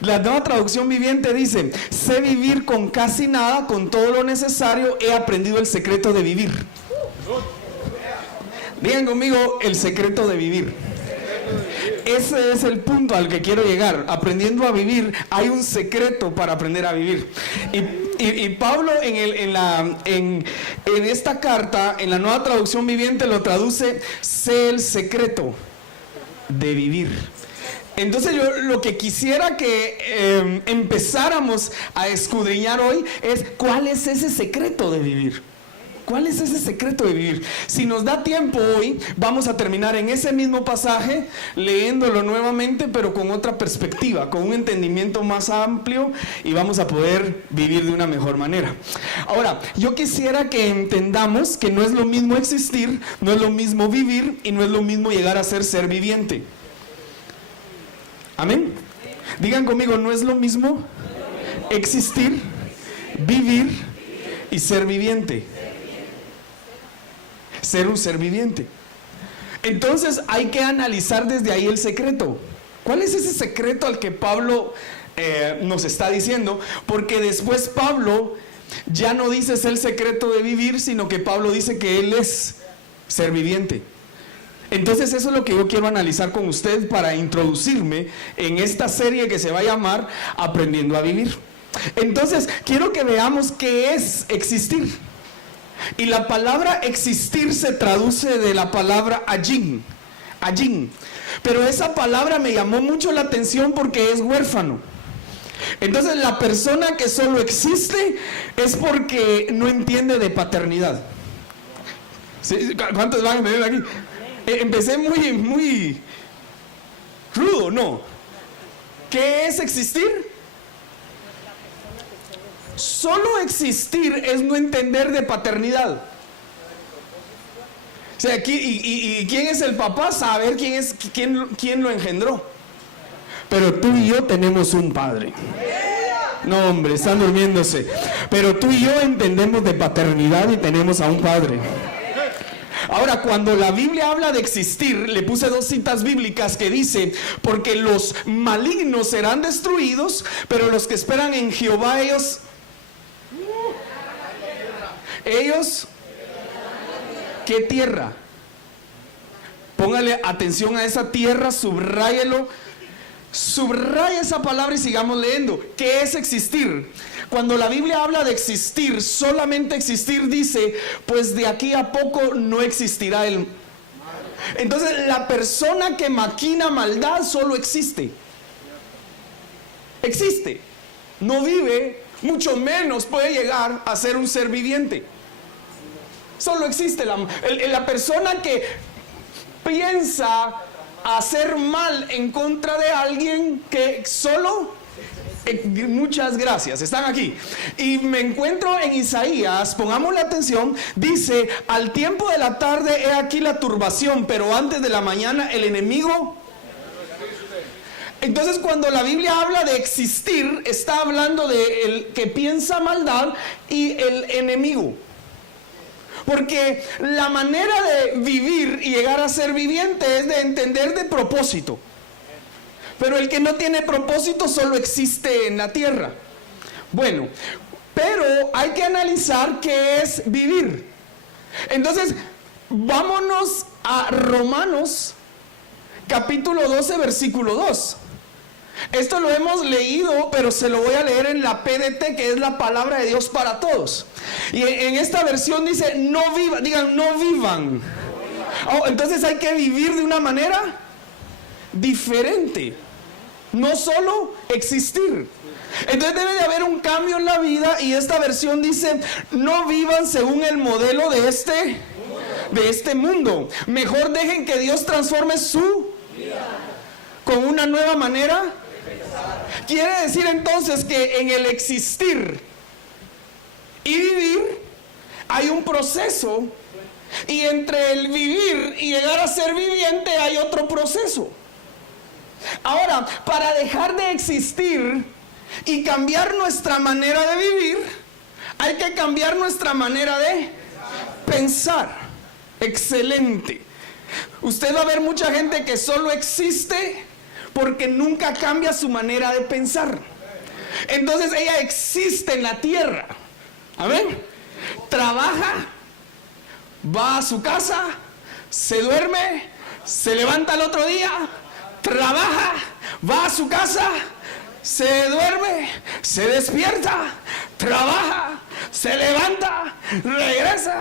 La Nueva Traducción Viviente dice: sé vivir con casi nada, con todo lo necesario, he aprendido el secreto de vivir. Digan conmigo, el secreto de vivir. Ese es el punto al que quiero llegar. Aprendiendo a vivir, hay un secreto para aprender a vivir. Y Pablo en esta carta, en la Nueva Traducción Viviente, lo traduce: sé el secreto de vivir. Entonces yo lo que quisiera que empezáramos a escudriñar hoy es: ¿cuál es ese secreto de vivir? ¿Cuál es ese secreto de vivir? Si nos da tiempo hoy, vamos a terminar en ese mismo pasaje, leyéndolo nuevamente, pero con otra perspectiva, con un entendimiento más amplio, y vamos a poder vivir de una mejor manera. Ahora, yo quisiera que entendamos que no es lo mismo existir, no es lo mismo vivir, y no es lo mismo llegar a ser viviente. ¿Amén? Digan conmigo, no es lo mismo existir, vivir y ser viviente. Ser un ser viviente. Entonces hay que analizar desde ahí el secreto. ¿Cuál es ese secreto al que Pablo nos está diciendo? Porque después Pablo ya no dice es el secreto de vivir, sino que Pablo dice que él es ser viviente. Entonces eso es lo que yo quiero analizar con usted para introducirme en esta serie que se va a llamar Aprendiendo a Vivir. Entonces quiero que veamos qué es existir. Y la palabra existir se traduce de la palabra allín. Pero esa palabra me llamó mucho la atención porque es huérfano. Entonces la persona que solo existe es porque no entiende de paternidad. ¿Sí? ¿Cuántos van a venir aquí? Empecé muy rudo, ¿no? ¿Qué es existir? Solo existir es no entender de paternidad. O sea, aquí, y quién es el papá, saber quién lo engendró. Pero tú y yo tenemos un padre. No, hombre, están durmiéndose. Pero tú y yo entendemos de paternidad y tenemos a un padre. Ahora, cuando la Biblia habla de existir, le puse 2 citas bíblicas que dice: porque los malignos serán destruidos, pero los que esperan en Jehová, ellos, ¿qué tierra? Póngale atención a esa tierra, subráyelo, subraya esa palabra y sigamos leyendo. ¿Qué es existir? Cuando la Biblia habla de existir, solamente existir, dice: pues de aquí a poco no existirá el... Entonces la persona que maquina maldad solo existe, no vive, mucho menos puede llegar a ser un ser viviente. Solo existe la persona que piensa hacer mal en contra de alguien, que solo... muchas gracias, están aquí. Y me encuentro en Isaías, pongamos la atención, dice: al tiempo de la tarde he aquí la turbación, pero antes de la mañana el enemigo. Entonces cuando la Biblia habla de existir, está hablando de el que piensa maldad y el enemigo. Porque la manera de vivir y llegar a ser viviente es de entender de propósito. Pero el que no tiene propósito solo existe en la tierra. Bueno, pero hay que analizar qué es vivir. Entonces, vámonos a Romanos, capítulo 12, versículo 2. Esto lo hemos leído, pero se lo voy a leer en la PDT, que es la palabra de Dios para todos. Y en esta versión dice: no vivan, digan no vivan. Oh, entonces hay que vivir de una manera diferente, no solo existir. Entonces debe de haber un cambio en la vida, y esta versión dice: no vivan según el modelo de este mundo. Mejor dejen que Dios transforme su vida con una nueva manera. Quiere decir entonces que en el existir y vivir hay un proceso, y entre el vivir y llegar a ser viviente hay otro proceso. Ahora, para dejar de existir y cambiar nuestra manera de vivir, hay que cambiar nuestra manera de pensar. Excelente. Usted va a ver mucha gente que solo existe porque nunca cambia su manera de pensar. Entonces ella existe en la tierra. Amén. Trabaja, va a su casa, se duerme, se levanta el otro día, trabaja, va a su casa, se duerme, se despierta, trabaja, se levanta, regresa.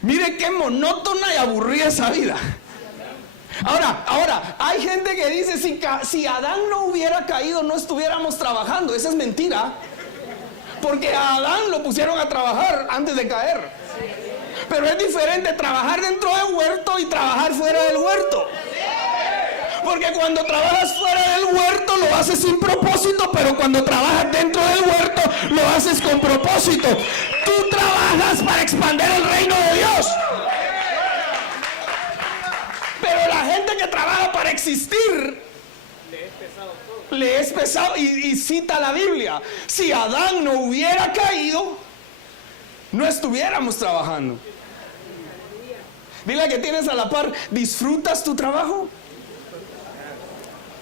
Mire qué monótona y aburrida esa vida. Ahora, hay gente que dice, si Adán no hubiera caído, no estuviéramos trabajando. Esa es mentira. Porque a Adán lo pusieron a trabajar antes de caer. Pero es diferente trabajar dentro del huerto y trabajar fuera del huerto. Porque cuando trabajas fuera del huerto lo haces sin propósito, pero cuando trabajas dentro del huerto lo haces con propósito. Tú trabajas para expandir el reino de Dios. Pero la gente que trabaja para existir, le es pesado y cita la Biblia. Si Adán no hubiera caído, no estuviéramos trabajando. Dile que tienes a la par, ¿disfrutas tu trabajo?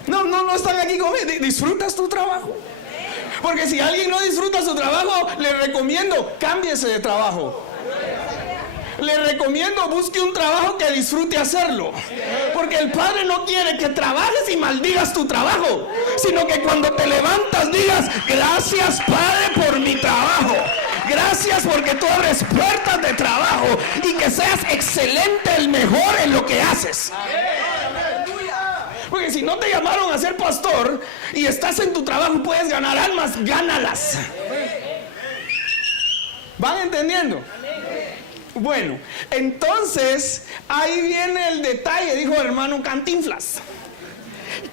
No están aquí conmigo. ¿Disfrutas tu trabajo? Porque si alguien no disfruta su trabajo, le recomiendo, cámbiese de trabajo. Le recomiendo, busque un trabajo que disfrute hacerlo. Porque el Padre no quiere que trabajes y maldigas tu trabajo, sino que cuando te levantas digas, gracias Padre por mi trabajo. Gracias porque tú abres puertas de trabajo y que seas excelente, el mejor en lo que haces. Porque si no te llamaron a ser pastor y estás en tu trabajo y puedes ganar almas, gánalas. ¿Van entendiendo? Bueno, entonces ahí viene el detalle, dijo el hermano Cantinflas,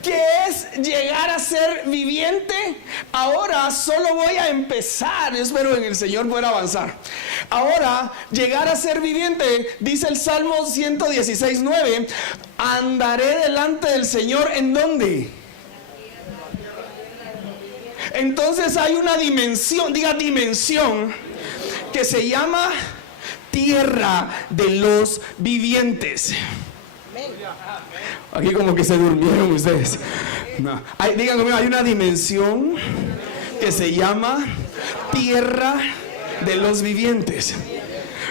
que es llegar a ser viviente. Ahora solo voy a empezar, yo espero en el Señor poder avanzar. Ahora, llegar a ser viviente, dice el Salmo 116:9, andaré delante del Señor, ¿en dónde? Entonces hay una dimensión, diga dimensión, que se llama tierra de los vivientes. Aquí como que se durmieron ustedes. No. Digan conmigo, hay una dimensión que se llama tierra de los vivientes.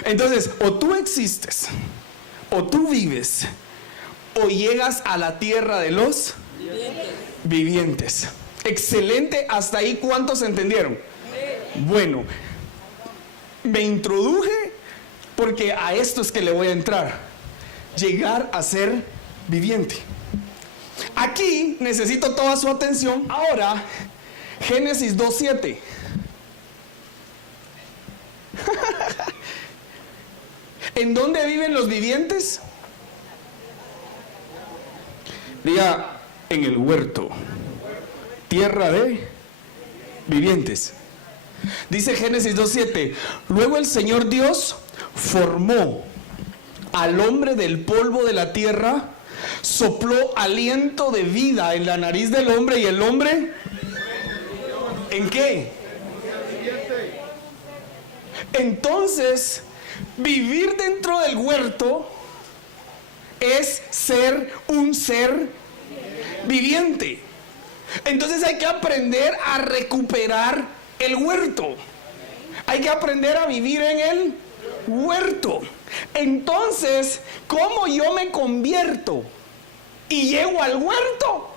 Entonces, o tú existes, o tú vives, o llegas a la tierra de los vivientes. Excelente, hasta ahí ¿cuántos entendieron? Bueno, me introduje porque a esto es que le voy a entrar. Llegar a ser viviente. Aquí necesito toda su atención. Ahora, Génesis 2:7. ¿En dónde viven los vivientes? Diga, en el huerto. Tierra de vivientes. Dice Génesis 2:7. Luego el Señor Dios formó al hombre del polvo de la tierra, sopló aliento de vida en la nariz del hombre, y el hombre, ¿en qué? Entonces, vivir dentro del huerto es ser un ser viviente. Entonces hay que aprender a recuperar el huerto. Hay que aprender a vivir en el huerto. Entonces, ¿cómo yo me convierto y llego al huerto?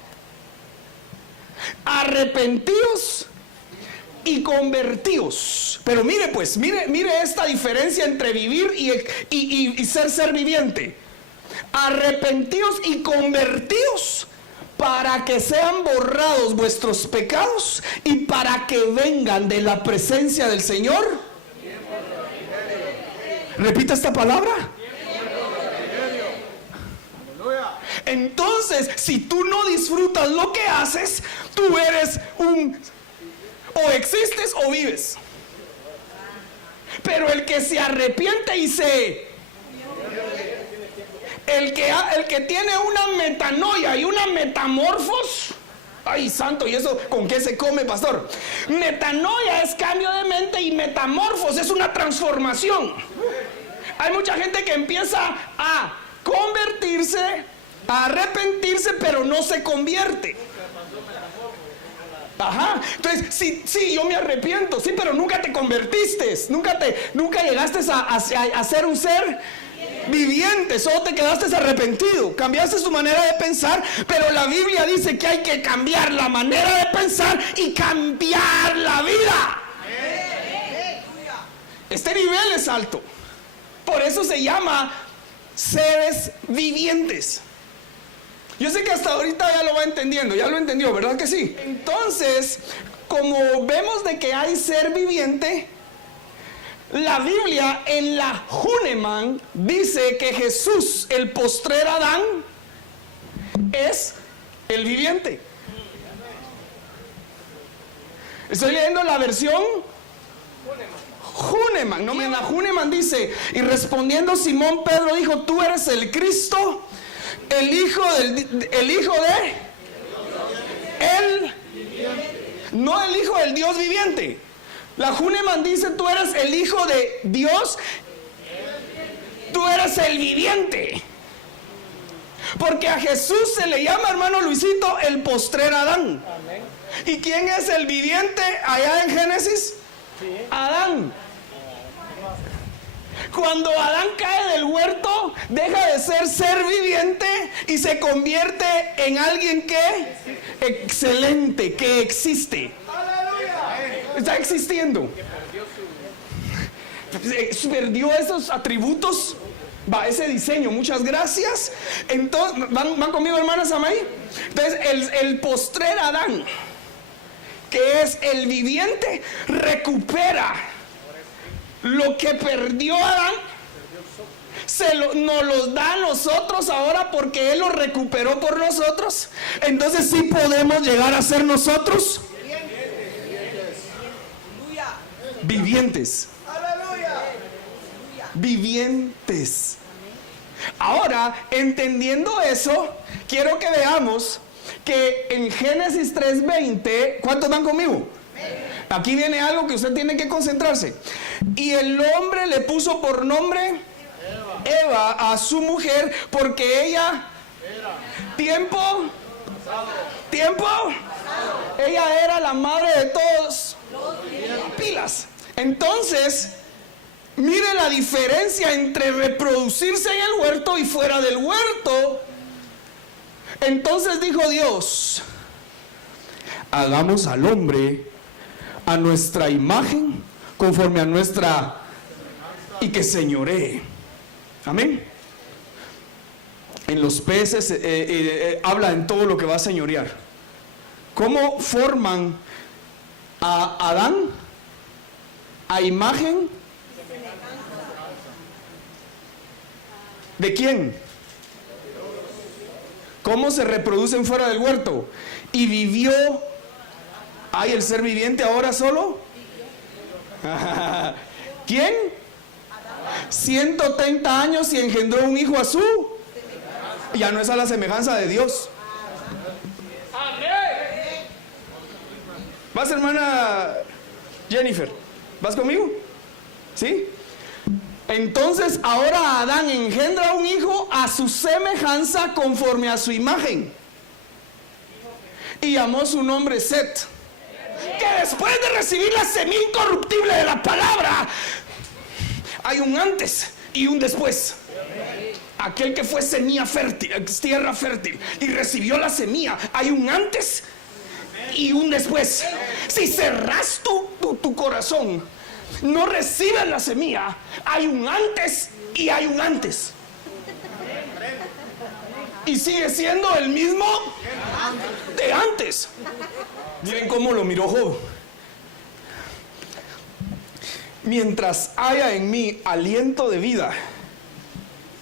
Arrepentíos y convertíos. Pero mire pues, mire esta diferencia entre vivir y ser viviente. Arrepentíos y convertíos para que sean borrados vuestros pecados y para que vengan de la presencia del Señor. Repita esta palabra. Entonces, si tú no disfrutas lo que haces, tú eres o existes o vives. Pero el que se arrepiente y el que tiene una metanoia y una metamorfos, ay santo, ¿y eso con qué se come, pastor? Metanoia es cambio de mente y metamorfos es una transformación. Hay mucha gente que empieza a convertirse, a arrepentirse, pero no se convierte. Ajá, entonces sí, yo me arrepiento, sí, pero nunca te convertiste, nunca llegaste a ser un ser viviente, solo te quedaste arrepentido, cambiaste tu manera de pensar, pero la Biblia dice que hay que cambiar la manera de pensar y cambiar la vida. Este nivel es alto, por eso se llama seres vivientes. Yo sé que hasta ahorita ya lo va entendiendo, ya lo entendió, ¿verdad que sí? Entonces, como vemos de que hay ser viviente, la Biblia en la Hahnemann dice que Jesús, el postrer Adán, es el viviente. Estoy leyendo la versión Hahnemann. No, en la Hahnemann dice, y respondiendo Simón Pedro dijo, tú eres el Cristo, el hijo de él, no el hijo del Dios viviente. La Hahnemann dice, tú eres el hijo de Dios, tú eres el viviente. Porque a Jesús se le llama, hermano Luisito, el postrer Adán. Amén. ¿Y quién es el viviente allá en Génesis? Sí. Adán. Cuando Adán cae del huerto, deja de ser viviente y se convierte en alguien que excelente, que existe. Está existiendo. Perdió esos atributos, ese diseño. Muchas gracias. Entonces, ¿van conmigo, hermanas Amay? Entonces, el postrer Adán, que es el viviente, recupera lo que perdió Adán, nos los da a nosotros ahora porque Él lo recuperó por nosotros. Entonces sí podemos llegar a ser nosotros vivientes. Vivientes. Ahora, entendiendo eso, quiero que veamos que en Génesis 3:20, ¿cuántos van conmigo? Aquí viene algo que usted tiene que concentrarse. Y el hombre le puso por nombre Eva a su mujer, porque ella tiempo ella era la madre de todos pilas. Entonces, mire la diferencia entre reproducirse en el huerto y fuera del huerto. Entonces dijo Dios, hagamos al hombre a nuestra imagen, conforme a nuestra, y que señoree. Amén. En los peces habla en todo lo que va a señorear. ¿Cómo forman a Adán? A imagen ¿de quién? ¿Cómo se reproducen fuera del huerto? Y vivió. ¿Hay el ser viviente ahora solo? ¿Quién? 130 años y engendró un hijo a su. Ya no es a la semejanza de Dios. ¿Vas, hermana Jennifer? ¿Vas conmigo? ¿Sí? Entonces ahora Adán engendra un hijo a su semejanza, conforme a su imagen, y llamó su nombre Set. Que después de recibir la semilla incorruptible de la palabra, hay un antes y un después. Aquel que fue semilla fértil, tierra fértil, y recibió la semilla, hay un antes y un después. Si cerras tu corazón, no recibes la semilla, hay un antes y hay un antes. Y sigue siendo el mismo de antes. Miren cómo lo miró Job. Mientras haya en mí aliento de vida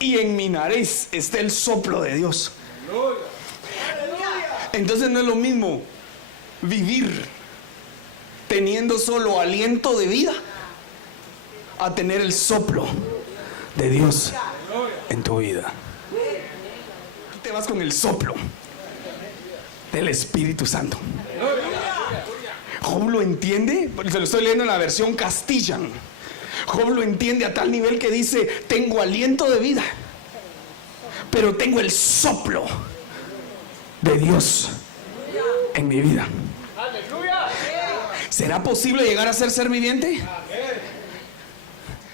y en mi nariz esté el soplo de Dios. Entonces no es lo mismo vivir teniendo solo aliento de vida a tener el soplo de Dios en tu vida. Te vas con el soplo del Espíritu Santo. Job lo entiende, se lo estoy leyendo en la versión Castellan. Job lo entiende a tal nivel que dice: tengo aliento de vida pero tengo el soplo de Dios en mi vida. ¿Será posible llegar a ser viviente?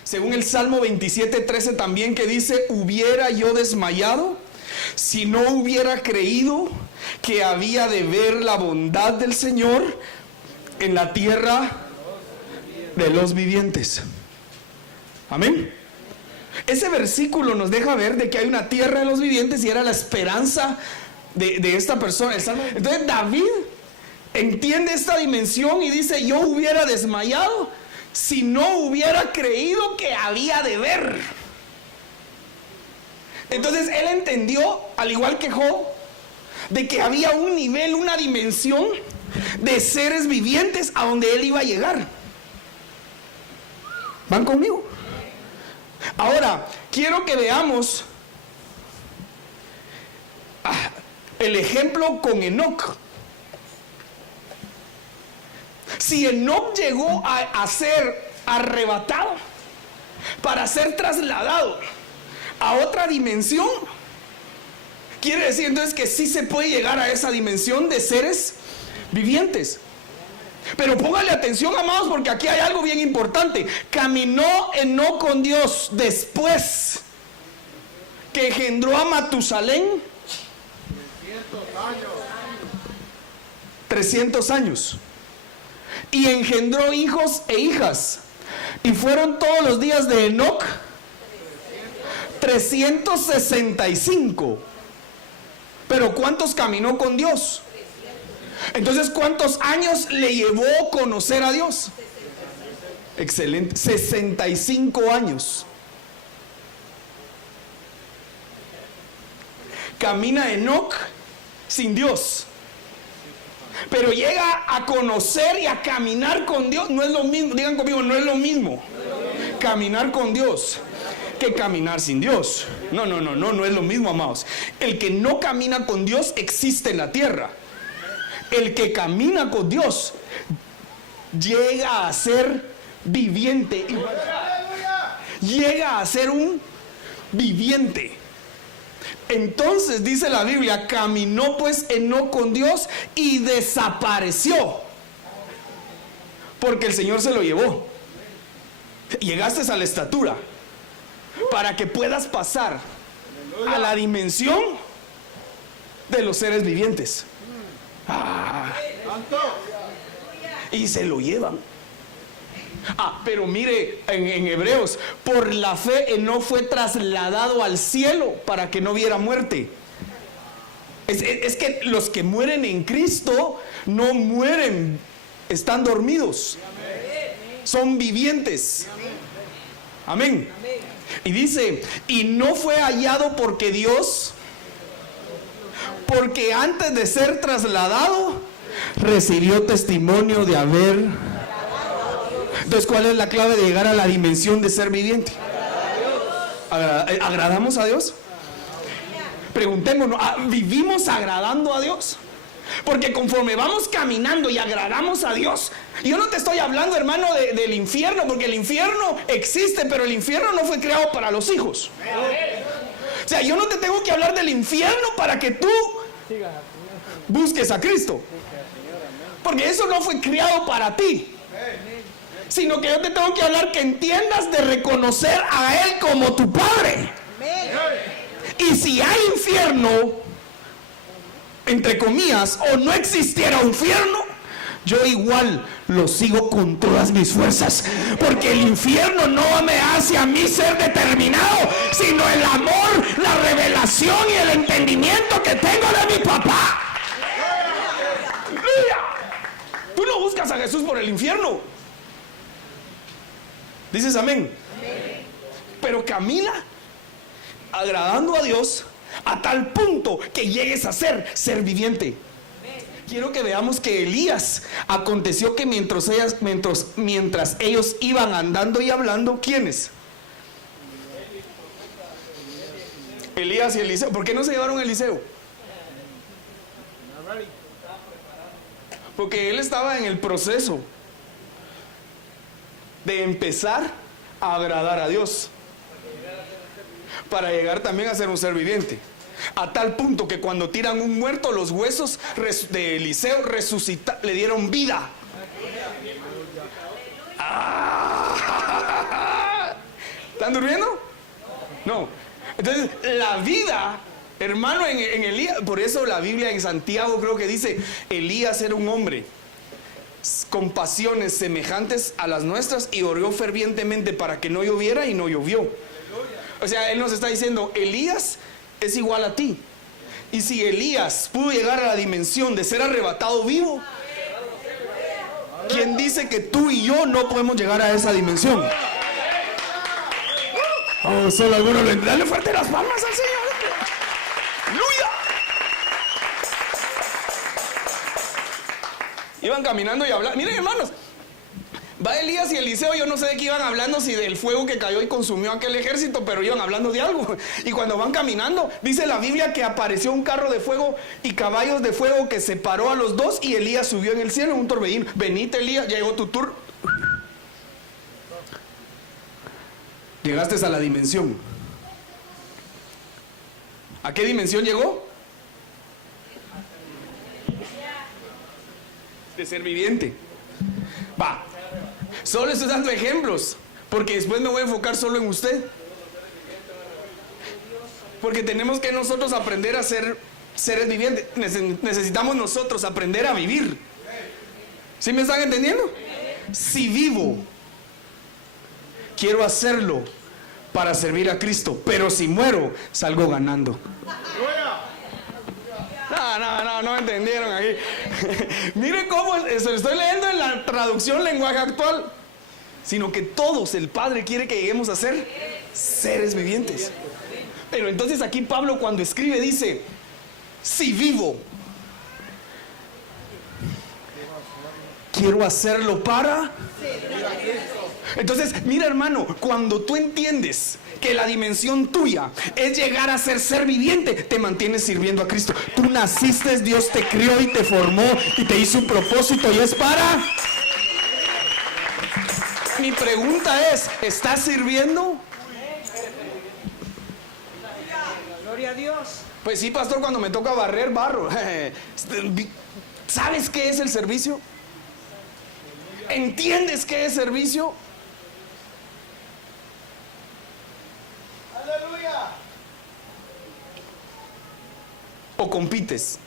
Según el Salmo 27:13 también, que dice: hubiera yo desmayado si no hubiera creído que había de ver la bondad del Señor en la tierra de los vivientes. Amén. Ese versículo nos deja ver de que hay una tierra de los vivientes y era la esperanza de esta persona. Entonces David entiende esta dimensión y dice: yo hubiera desmayado si no hubiera creído que había de ver. Entonces él entendió, al igual que Job, de que había un nivel, una dimensión de seres vivientes a donde él iba a llegar. ¿Van conmigo? Ahora, quiero que veamos el ejemplo con Enoc. Si Enoc llegó a ser arrebatado para ser trasladado a otra dimensión, quiere decir entonces que sí se puede llegar a esa dimensión de seres vivientes. Pero póngale atención, amados, porque aquí hay algo bien importante. Caminó Enoc con Dios después que engendró a Matusalén 300 años. Y engendró hijos e hijas. Y fueron todos los días de Enoc 365. Pero ¿cuántos caminó con Dios? Entonces, ¿cuántos años le llevó conocer a Dios? Excelente, 65 años. Camina Enoc sin Dios, pero llega a conocer y a caminar con Dios. No es lo mismo, digan conmigo, no es lo mismo caminar con Dios que caminar sin Dios. No es lo mismo, amados. El que no camina con Dios existe en la tierra. El que camina con Dios llega a ser viviente. Llega a ser un viviente. Entonces dice la Biblia: caminó pues Enoc con Dios y desapareció, porque el Señor se lo llevó. Llegaste a la estatura para que puedas pasar a la dimensión de los seres vivientes. Y se lo llevan. Pero mire, en Hebreos, por la fe Enoc fue trasladado al cielo para que no viera muerte. Es que los que mueren en Cristo no mueren, están dormidos, son vivientes. Amén. Y dice: y no fue hallado porque antes de ser trasladado recibió testimonio de haber. Entonces, ¿cuál es la clave de llegar a la dimensión de ser viviente? ¿Agradamos a Dios? Preguntémonos, ¿vivimos agradando a Dios? Porque conforme vamos caminando y agradamos a Dios, yo no te estoy hablando, hermano, del infierno, porque el infierno existe, pero el infierno no fue creado para los hijos. O sea, yo no te tengo que hablar del infierno para que tú busques a Cristo, porque eso no fue creado para ti, sino que yo te tengo que hablar que entiendas de reconocer a Él como tu Padre. Y si hay infierno, entre comillas, o no existiera un infierno, yo igual lo sigo con todas mis fuerzas, porque el infierno no me hace a mí ser determinado, sino el amor, la revelación y el entendimiento que tengo de mi papá. Tú no buscas a Jesús por el infierno. ¿Dices amén? Pero camina agradando a Dios a tal punto que llegues a ser viviente. Quiero que veamos que Elías, aconteció que mientras ellos iban andando y hablando, ¿quiénes? Elías y Eliseo. ¿Por qué no se llevaron a Eliseo? Porque él estaba en el proceso de empezar a agradar a Dios. para llegar también a ser un ser viviente. A tal punto que cuando tiran un muerto, los huesos de Eliseo le dieron vida. ¿Están durmiendo? No. Entonces, la vida, hermano, en Elías, por eso la Biblia en Santiago creo que dice, Elías era un hombre con pasiones semejantes a las nuestras y oró fervientemente para que no lloviera y no llovió. O sea, él nos está diciendo, Elías es igual a ti. Y si Elías pudo llegar a la dimensión de ser arrebatado vivo, ¿quién dice que tú y yo no podemos llegar a esa dimensión? Oh, solo algunos lo entienden. Dale fuerte las palmas al Señor. ¡Aleluya! Iban caminando y hablando. Miren, hermanos, va Elías y Eliseo, yo no sé de qué iban hablando, si del fuego que cayó y consumió aquel ejército, pero iban hablando de algo. Y cuando van caminando, dice la Biblia que apareció un carro de fuego y caballos de fuego que separó a los dos, y Elías subió en el cielo en un torbellino. Venite, Elías, ya llegó tu turno. Llegaste a la dimensión. ¿A qué dimensión llegó? De ser viviente. Va. Solo estoy dando ejemplos, porque después me voy a enfocar solo en usted. Porque tenemos que nosotros aprender a ser seres vivientes. Necesitamos nosotros aprender a vivir. ¿Sí me están entendiendo? Si vivo, quiero hacerlo para servir a Cristo, pero si muero, salgo ganando. No entendieron ahí. Miren cómo, se lo estoy leyendo en la traducción lenguaje actual. Sino que todos, el Padre quiere que lleguemos a ser seres vivientes. Pero entonces aquí Pablo cuando escribe dice, si vivo, quiero hacerlo para... Entonces, mira, hermano, cuando tú entiendes que la dimensión tuya es llegar a ser viviente, te mantienes sirviendo a Cristo. Tú naciste, Dios te crió y te formó y te hizo un propósito y es para... Mi pregunta es, ¿estás sirviendo? Gloria a Dios. Pues sí, pastor, cuando me toca barrer, barro. ¿Sabes qué es el servicio? ¿Entiendes qué es servicio? Aleluya. ¿O compites?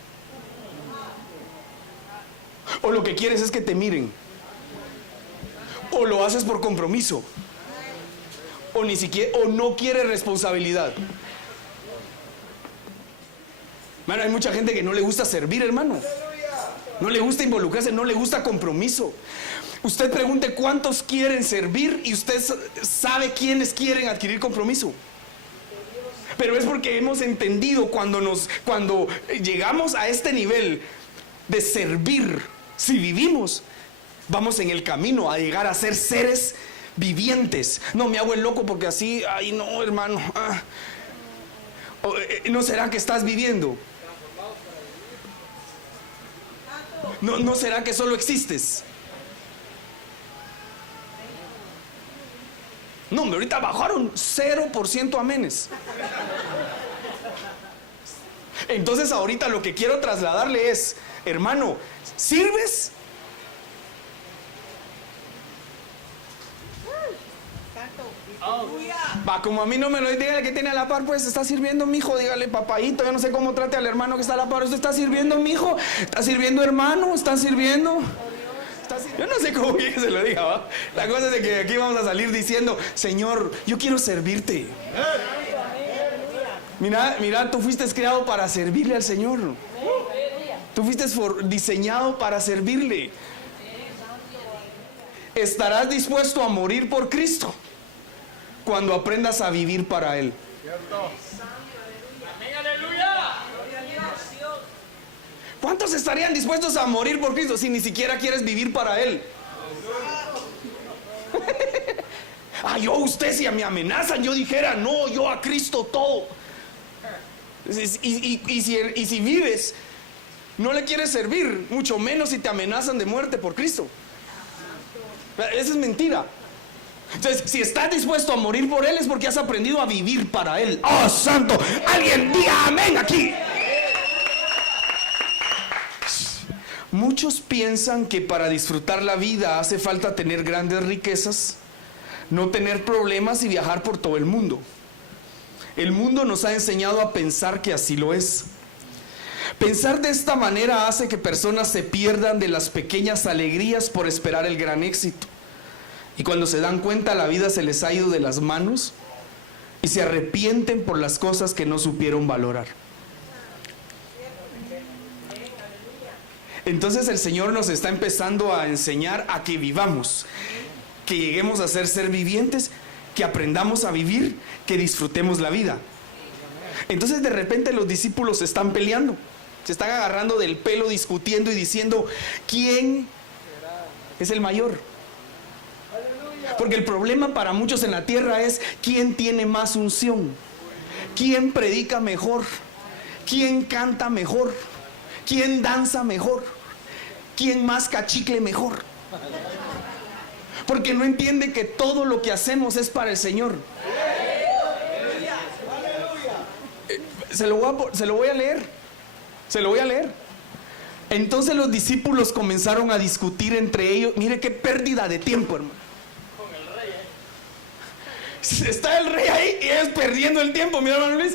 ¿O lo que quieres es que te miren? ¿O lo haces por compromiso? ¿O ni siquiera, o no quieres responsabilidad? Bueno, hay mucha gente que no le gusta servir, hermano. No le gusta involucrarse, no le gusta compromiso. Usted pregunte cuántos quieren servir y usted sabe quiénes quieren adquirir compromiso. Pero es porque hemos entendido cuando llegamos a este nivel de servir, si vivimos, vamos en el camino a llegar a ser seres vivientes. No me hago el loco porque así, ay no, hermano. ¿No será que estás viviendo? ¿No será que solo existes? No, ahorita bajaron 0% amenes. Entonces ahorita lo que quiero trasladarle es, hermano, ¿sirves? Va, como a mí no me lo dígale que tiene a la par, pues está sirviendo mi hijo, dígale papadito, yo no sé cómo trate al hermano que está a la par, usted está sirviendo mi hijo, está sirviendo hermano, está sirviendo. Yo no sé cómo bien que se lo diga, ¿va? La cosa es de que aquí vamos a salir diciendo, Señor, yo quiero servirte. Mira, tú fuiste creado para servirle al Señor. Tú fuiste diseñado para servirle. ¿Estarás dispuesto a morir por Cristo cuando aprendas a vivir para Él? ¿Cuántos estarían dispuestos a morir por Cristo si ni siquiera quieres vivir para Él? Yo usted si me amenazan, yo dijera, no, yo a Cristo todo. Y si vives, no le quieres servir, mucho menos si te amenazan de muerte por Cristo. Esa es mentira. Entonces, si estás dispuesto a morir por Él es porque has aprendido a vivir para Él. ¡Oh, santo! Alguien diga amén aquí. Muchos piensan que para disfrutar la vida hace falta tener grandes riquezas, no tener problemas y viajar por todo el mundo. El mundo nos ha enseñado a pensar que así lo es. Pensar de esta manera hace que personas se pierdan de las pequeñas alegrías por esperar el gran éxito. Y cuando se dan cuenta, la vida se les ha ido de las manos y se arrepienten por las cosas que no supieron valorar. Entonces el Señor nos está empezando a enseñar a que vivamos, que lleguemos a ser vivientes, que aprendamos a vivir, que disfrutemos la vida. Entonces de repente los discípulos se están peleando, se están agarrando del pelo, discutiendo y diciendo, ¿quién es el mayor? Porque el problema para muchos en la tierra es quién tiene más unción, quién predica mejor, quién canta mejor, quién danza mejor, quién masca chicle mejor. Porque no entiende que todo lo que hacemos es para el Señor. Se lo voy a leer. Entonces los discípulos comenzaron a discutir entre ellos. Mire qué pérdida de tiempo, hermano. Está el rey ahí y ellos perdiendo el tiempo. Mira, hermano Luis.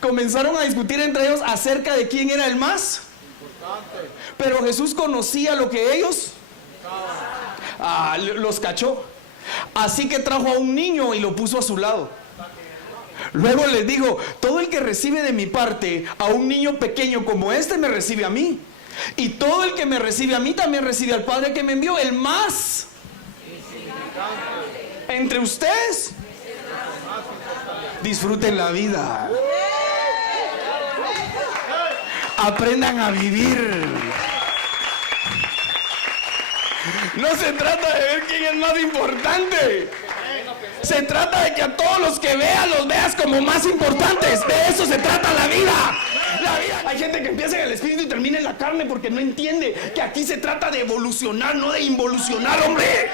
Comenzaron a discutir entre ellos acerca de quién era el más importante. Pero Jesús conocía lo que ellos los cachó. Así que trajo a un niño y lo puso a su lado. Luego les digo, todo el que recibe de mi parte a un niño pequeño como este me recibe a mí. Y todo el que me recibe a mí también recibe al Padre que me envió. El más entre ustedes. Disfruten la vida. Aprendan a vivir. No se trata de ver quién es más importante. Se trata de que a todos los que veas, los veas como más importantes. De eso se trata la vida. La vida. Hay gente que empieza en el espíritu y termina en la carne porque no entiende que aquí se trata de evolucionar, no de involucionar, hombre.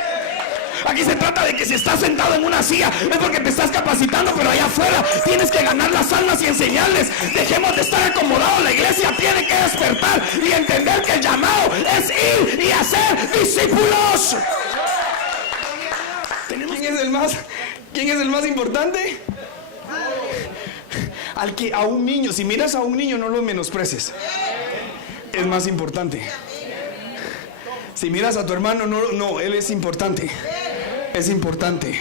Aquí se trata de que si estás sentado en una silla es porque te estás capacitando, pero allá afuera tienes que ganar las almas y enseñarles. Dejemos de estar acomodados. La iglesia tiene que despertar y entender que el llamado es ir y hacer discípulos. ¿Quién es el más importante? A un niño. Si miras a un niño, no lo menosprecies. Es más importante. Si miras a tu hermano, no, él es importante. Es importante.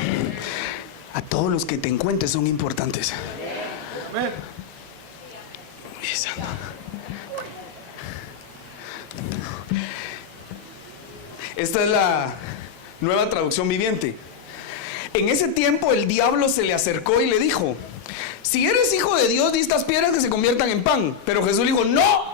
A todos los que te encuentres son importantes. Esta es la Nueva Traducción Viviente. En ese tiempo el diablo se le acercó y le dijo: si eres hijo de Dios, di estas piedras que se conviertan en pan. Pero Jesús le dijo: no.